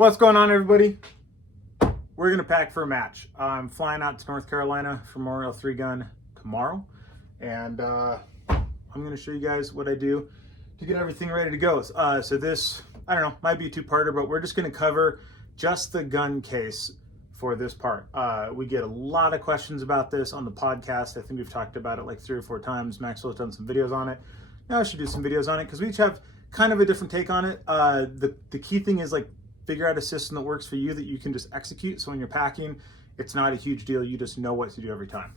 What's going on, everybody? We're gonna pack for a match. I'm flying out to North Carolina for Memorial 3 Gun tomorrow, and I'm gonna show you guys what I do to get everything ready to go. So this, I don't know, might be a two-parter, but we're just gonna cover just the gun case for this part. We get a lot of questions about this on the podcast. I think we've talked about it like 3 or 4 times. Maxwell's done some videos on it. Now I should do some videos on it because we each have kind of a different take on it. The key thing is like figure out a system that works for you that you can just execute. So when you're packing, it's not a huge deal. You just know what to do every time.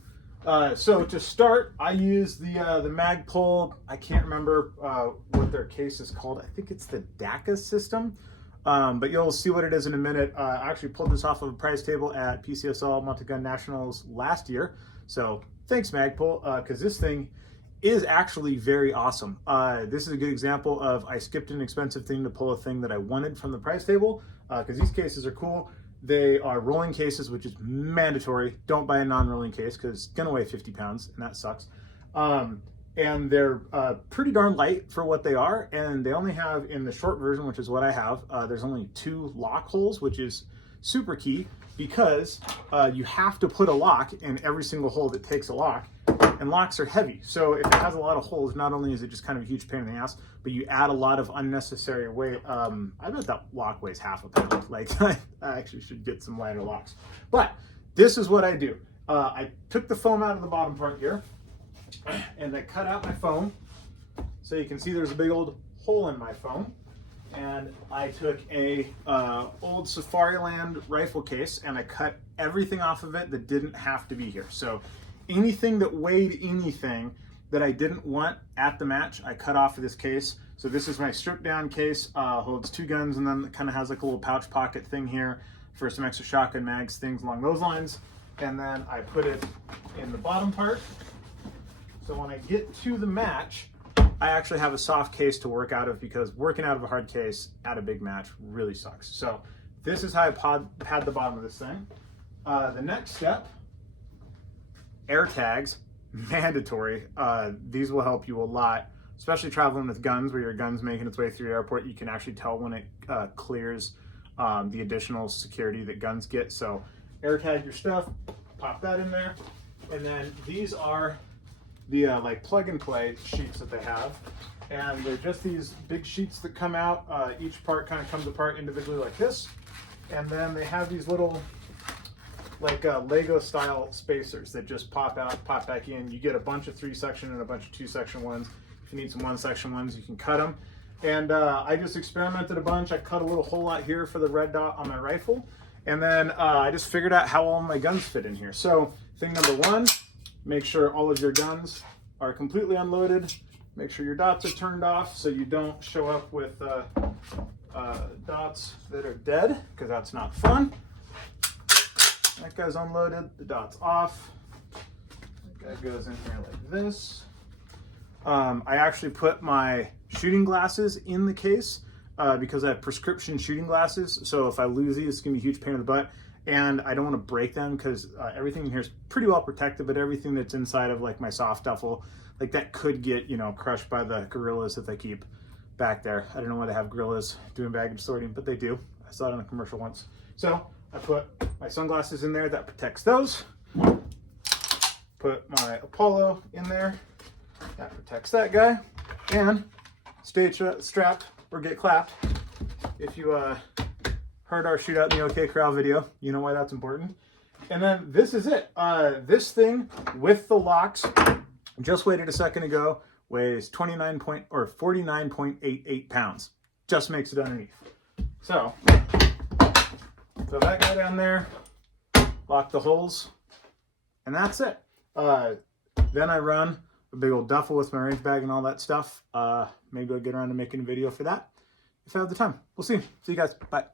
So to start, I use the Magpul. I can't remember what their case is called. I think it's the DACA system, but you'll see what it is in a minute. I actually pulled this off of a price table at PCSL Multi-Gun Nationals last year. So thanks, Magpul, because this thing is actually very awesome. This is a good example of I skipped an expensive thing to pull a thing that I wanted from the price table, because these cases are cool. They are rolling cases, which is mandatory. Don't buy a non-rolling case because it's gonna weigh 50 pounds and that sucks. And they're pretty darn light for what they are. And they only have, in the short version, which is what I have, there's only 2 lock holes, which is super key because you have to put a lock in every single hole that takes a lock. And locks are heavy, so if it has a lot of holes, not only is it just kind of a huge pain in the ass, but you add a lot of unnecessary weight. I bet that lock weighs half a pound. Like, I actually should get some lighter locks. But this is what I do. I took the foam out of the bottom part here, and I cut out my foam. So you can see there's a big old hole in my foam. And I took a old Safariland rifle case, and I cut everything off of it that didn't have to be here. So anything that weighed anything that I didn't want at the match, I cut off of this case. So this is my stripped down case, holds 2 guns, and then it kind of has like a little pouch pocket thing here for some extra shotgun mags, things along those lines. And then I put it in the bottom part. So when I get to the match, I actually have a soft case to work out of because working out of a hard case at a big match really sucks. So this is how I pad the bottom of this thing. The next step, air tags, mandatory. These will help you a lot, especially traveling with guns where your gun's making its way through the airport. You can actually tell when it clears the additional security that guns get. So air tag your stuff, pop that in there. And then these are the like plug and play sheets that they have. And they're just these big sheets that come out. Each part kind of comes apart individually like this. And then they have these little like Lego style spacers that just pop out, pop back in. You get a bunch of 3-section and a bunch of 2-section ones. If you need some 1-section ones, you can cut them. And I just experimented a bunch. I cut a little hole out here for the red dot on my rifle. And then I just figured out how all my guns fit in here. So thing number 1, make sure all of your guns are completely unloaded. Make sure your dots are turned off so you don't show up with dots that are dead, because that's not fun. That guy's unloaded, the dot's off. That guy goes in here like this. I actually put my shooting glasses in the case because I have prescription shooting glasses. So if I lose these, it's gonna be a huge pain in the butt. And I don't wanna break them because everything in here is pretty well protected, but everything that's inside of like my soft duffel, like that could get, you know, crushed by the gorillas that they keep back there. I don't know why they have gorillas doing baggage sorting, but they do. I saw it on a commercial once. So I put my sunglasses in there, that protects those. Put my Apollo in there, that protects that guy. And stay strapped or get clapped. If you heard our shootout in the OK Corral video, you know why that's important. And then this is it. This thing with the locks, just waited a second ago, weighs 49.88 pounds. Just makes it underneath. So throw that guy down there, lock the holes, and that's it. Then I run a big old duffel with my range bag and all that stuff. Maybe I'll get around to making a video for that if I have the time. We'll see. See you guys. Bye.